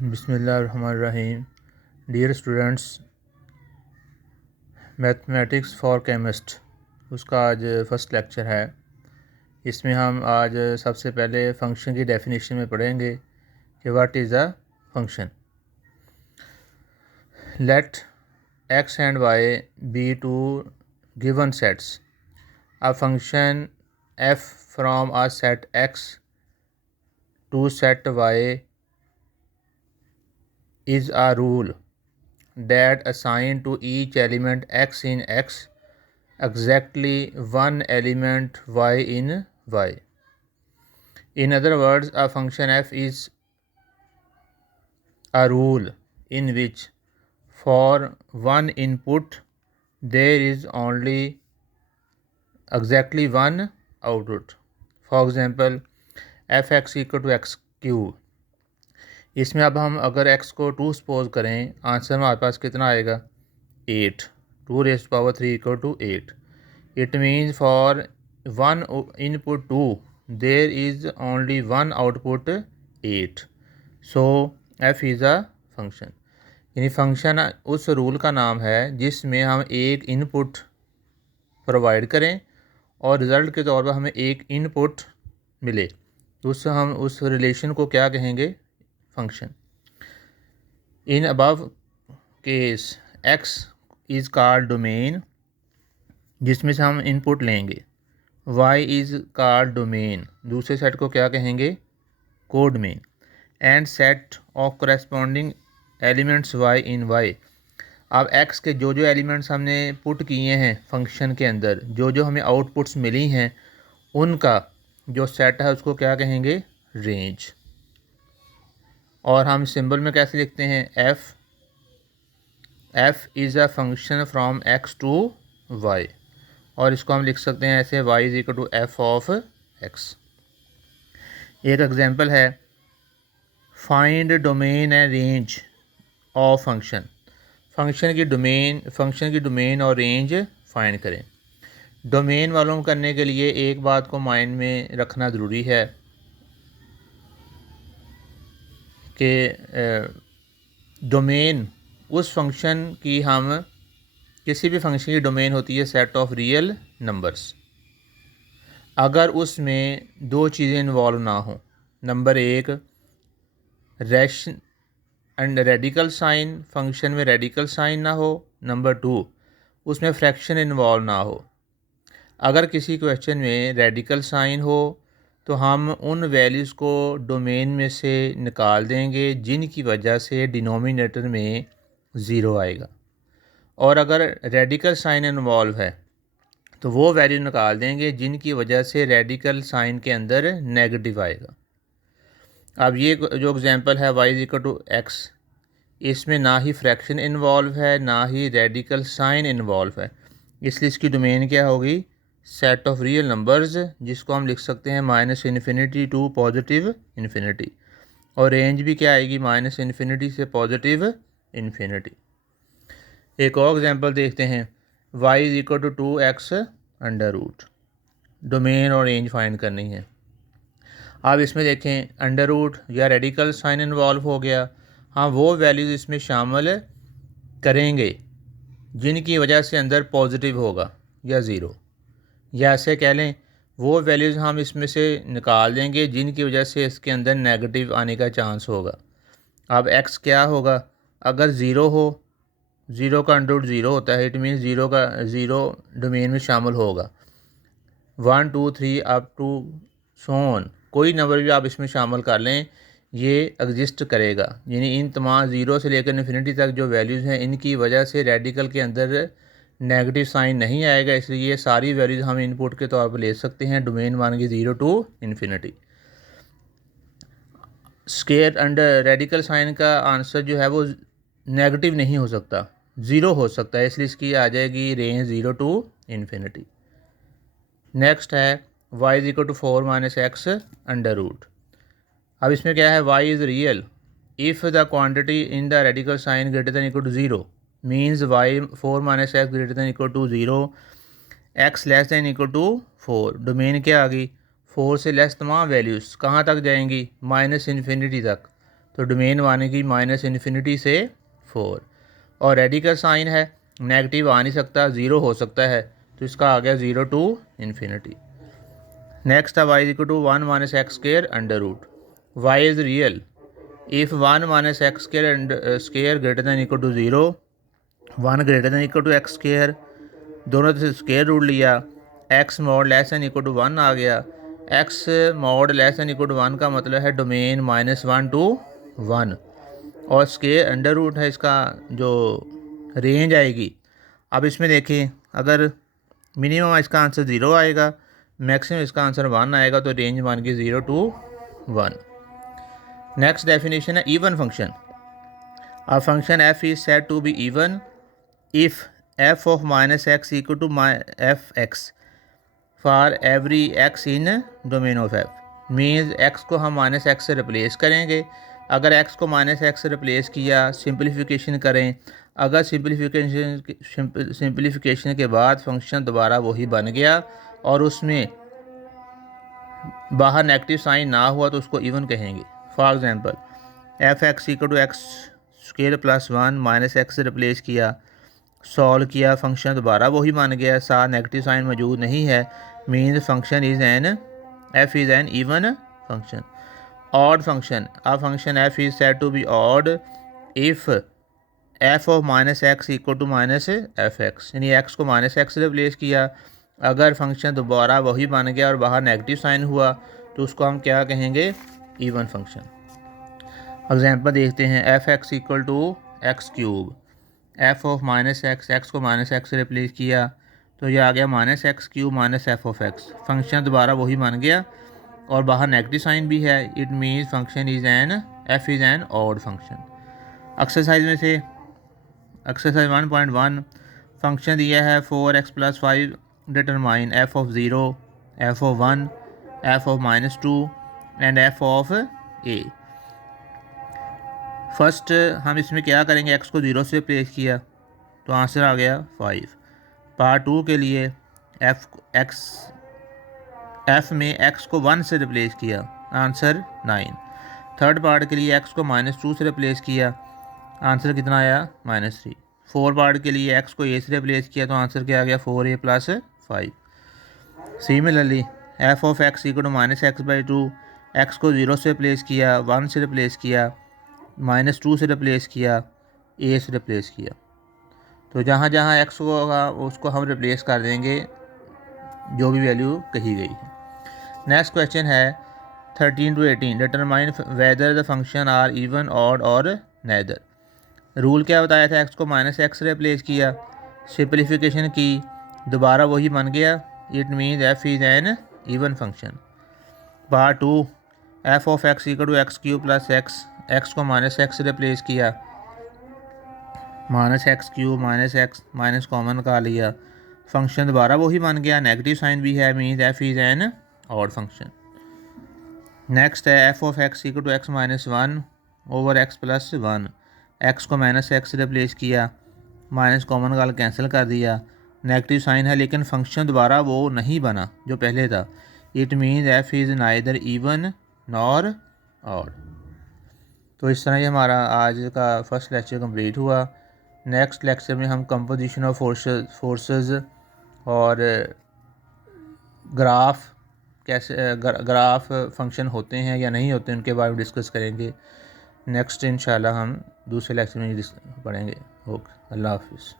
बिस्मिल्लाहिर्रहमानिर्रहीम। Dear students, mathematics for chemist उसका आज फ़र्स्ट लेक्चर है। इसमें हम आज सबसे पहले फ़ंक्शन की डेफिनेशन में पढ़ेंगे कि what is a function. Let x and y be two given sets. A function f from a set x to set y is a rule that assign to each element x in x exactly one element y in y. In other words, a function f is a rule in which for one input there is only exactly one output. For example, fx equal to x cube. इसमें अब हम अगर x को 2 suppose करें, answer हमारे पास कितना आएगा 8। 2 raised to power 3 equal to 8. It means for one input 2 there is only one output 8. So f is a function. यानी फंक्शन उस रूल का नाम है जिसमें हम एक इनपुट प्रोवाइड करें और रिज़ल्ट के तौर पर हमें एक इनपुट मिले, तो हम उस रिलेशन को क्या कहेंगे, function. In above case x is called domain, जिसमें से हम इनपुट लेंगे। y इज़ कॉल्ड डोमेन, दूसरे सेट को क्या कहेंगे, codomain. And set of corresponding elements y in y। अब x के जो जो एलिमेंट्स हमने पुट किए हैं फंक्शन के अंदर, जो जो हमें आउटपुट्स मिली हैं, उनका जो सेट है उसको क्या कहेंगे, रेंज। और हम सिंबल में कैसे लिखते हैं, f is a function from x to y। और इसको हम लिख सकते हैं ऐसे, y is equal to f of x। एक एग्जांपल है, find domain and range of function. Function की डोमेन और रेंज फाइंड करें। डोमेन मालूम करने के लिए एक बात को माइंड में रखना ज़रूरी है कि डोमेन उस फंक्शन की, हम किसी भी फंक्शन की डोमेन होती है सेट ऑफ रियल नंबर्स। अगर उसमें दो चीज़ें इन्वॉल्व ना हो, नंबर एक रेडिकल साइन, फंक्शन में रेडिकल साइन ना हो, नंबर टू उसमें फ्रैक्शन इन्वॉल्व ना हो। अगर किसी क्वेश्चन में रेडिकल साइन हो तो हम उन वैल्यूज़ को डोमेन में से निकाल देंगे जिनकी वजह से डिनोमिनेटर में ज़ीरो आएगा। और अगर रेडिकल साइन इन्वॉल्व है तो वो वैल्यू निकाल देंगे जिनकी वजह से रेडिकल साइन के अंदर नेगेटिव आएगा। अब ये जो एग्जांपल है y is equal to x, इसमें ना ही फ्रैक्शन इन्वॉल्व है ना ही रेडिकल साइन इन्वॉल्व है, इसलिए इसकी डोमेन क्या होगी, सेट ऑफ रियल नंबर्स, जिसको हम लिख सकते हैं -इन्फिनिटी टू पॉजिटिव इन्फिनिटी। और रेंज भी क्या आएगी, -इन्फिनिटी से पॉजिटिव इन्फिनिटी। एक और एग्जांपल देखते हैं, y is equal to 2x under root. Domain और रेंज फाइंड करनी है। अब इसमें देखें, अंडर रूट या रेडिकल साइन इन्वॉल्व हो गया, हाँ वो वैल्यूज़ इसमें शामिल करेंगे जिनकी वजह से अंदर पॉजिटिव होगा या ज़ीरो, या ऐसे कह लें वो वैल्यूज़ हम इसमें से निकाल देंगे जिनकी वजह से इसके अंदर नेगेटिव आने का चांस होगा। अब x क्या होगा, अगर ज़ीरो हो, ज़ीरो का अंडर रूट ज़ीरो होता है, इट मीन्स ज़ीरो डोमेन में शामिल होगा। 1 2 3 अप टू सोन, कोई नंबर भी आप इसमें शामिल कर लें, ये एग्जिस्ट करेगा। यानी इन तमाम ज़ीरो से लेकर इन्फिनिटी तक जो वैल्यूज़ हैं, इनकी वजह से रेडिकल के अंदर नेगेटिव साइन नहीं आएगा, इसलिए ये सारी वैल्यूज़ हम इनपुट के तौर पर ले सकते हैं। डोमेन मान की 0 to infinity. Square under radical sign का आंसर जो है वो नेगेटिव नहीं हो सकता, ज़ीरो हो सकता है, इसलिए इसकी आ जाएगी रेंज 0 टू इन्फिनिटी। नेक्स्ट है y is equal to 4 minus x under root. अब इसमें क्या है, y is real if the quantity in the radical sign greater than equal to 0 means y 4 minus x greater than equal to 0, x less than equal to 4। Domain क्या आ गई, 4 से less तमाम values कहाँ तक जाएंगी, -इन्फिनिटी तक। तो डोमेन 1 की माइनस इन्फिनिटी से 4, और रेडिकल साइन है, नेगेटिव आ नहीं सकता, ज़ीरो हो सकता है, तो इसका आ गया 0 to इन्फिनिटी। नेक्स्ट है y equal to 1 minus x square under root. Y is real if 1 minus x square greater than equal to 0, 1 greater than equal to x square, दोनों तरफ से स्क्वायर रूट लिया, x mod less than equal to 1 आ गया। X mod less than equal to 1 का मतलब है domain -1 to 1, और स्क्वायर अंडर रूट है, इसका जो रेंज आएगी। अब इसमें देखें, अगर मिनिमम इसका आंसर 0 आएगा, मैक्सिमम इसका आंसर 1 आएगा, तो रेंज बन गई 0 to 1। नेक्स्ट डेफिनेशन है even function. A function f is said to be even if f of minus x equal to fx for every x in domain of f, means x को हम minus x से replace करेंगे। अगर x को minus x से replace किया, simplification करें, अगर सिंपलीफिकेशन के बाद फंक्शन दोबारा वही बन गया और उसमें बाहर नेगेटिव साइन ना हुआ, तो उसको इवन कहेंगे। For example f x equal to x square plus 1, minus x से रिप्लेस किया, सॉल्व किया, फंक्शन दोबारा वही बन गया, साथ नेगेटिव साइन मौजूद नहीं है, means function is an f is an even function. Odd function, a function f is said to be odd if f of minus x equal to minus f x, यानी x को minus x से replace किया, अगर function दोबारा वही बन गया और बाहर नेगेटिव साइन हुआ, तो उसको हम क्या कहेंगे, इवन फंक्शन। एग्जांपल देखते हैं, f x equal to x cube, f of minus x, x को माइनस एक्स से रिप्लेस किया, तो ये आ गया minus x cube minus f of x, function दोबारा वही बन गया और बाहर नेगेटिव साइन भी है, it means function is an f is an odd function. Exercise में से एक्सरसाइज 1.1 फंक्शन दिया है 4x + 5, determine F of 0, F of 1, F of -2 and F of A. First हम इसमें क्या करेंगे, x को 0 से रिप्लेस किया, तो आंसर आ गया 5। पार्ट 2 के लिए f में x को 1 से रिप्लेस किया, आंसर 9। थर्ड पार्ट के लिए x को -2 से रिप्लेस किया, आंसर कितना आया, -3। 4 पार्ट के लिए x को a से रिप्लेस किया, तो आंसर क्या आ गया, 4a + 5। Similarly f of x equal to -x/2, x को 0 से रिप्लेस किया, 1 से रिप्लेस किया, -2 से रिप्लेस किया, a से रिप्लेस किया, तो जहाँ जहाँ x होगा उसको हम रिप्लेस कर देंगे जो भी वैल्यू कही गई है। नेक्स्ट क्वेश्चन है 13 to 18, determine whether the function are even odd और नेदर। रूल क्या बताया था, x को -x से रिप्लेस किया, सिंपलीफिकेशन की, दोबारा वही बन गया, it means f is an even function. Part 2, f of x equal to x cube plus x, x को -x से रिप्लेस किया, -x cube -x minus common निकाल लिया, फंक्शन दोबारा वही बन गया, नेगेटिव साइन भी है, means f is an odd function. Next है f of x equal to x - 1 over x + 1, x को -x से रिप्लेस किया, माइनस कॉमन निकाल कैंसिल कर दिया, नेगेटिव साइन है लेकिन फंक्शन दोबारा वो नहीं बना जो पहले था, it means f is neither even nor odd. तो इस तरह ही हमारा आज का फर्स्ट लेक्चर कंप्लीट हुआ। नेक्स्ट लेक्चर में हम कंपोजिशन ऑफ फोर्सेस और ग्राफ कैसे ग्राफ फंक्शन होते हैं या नहीं होते उनके बारे में डिस्कस करेंगे। नेक्स्ट इंशाल्लाह हम दूसरे लेक्चर में पढ़ेंगे। ओके, अल्लाह हाफिज़।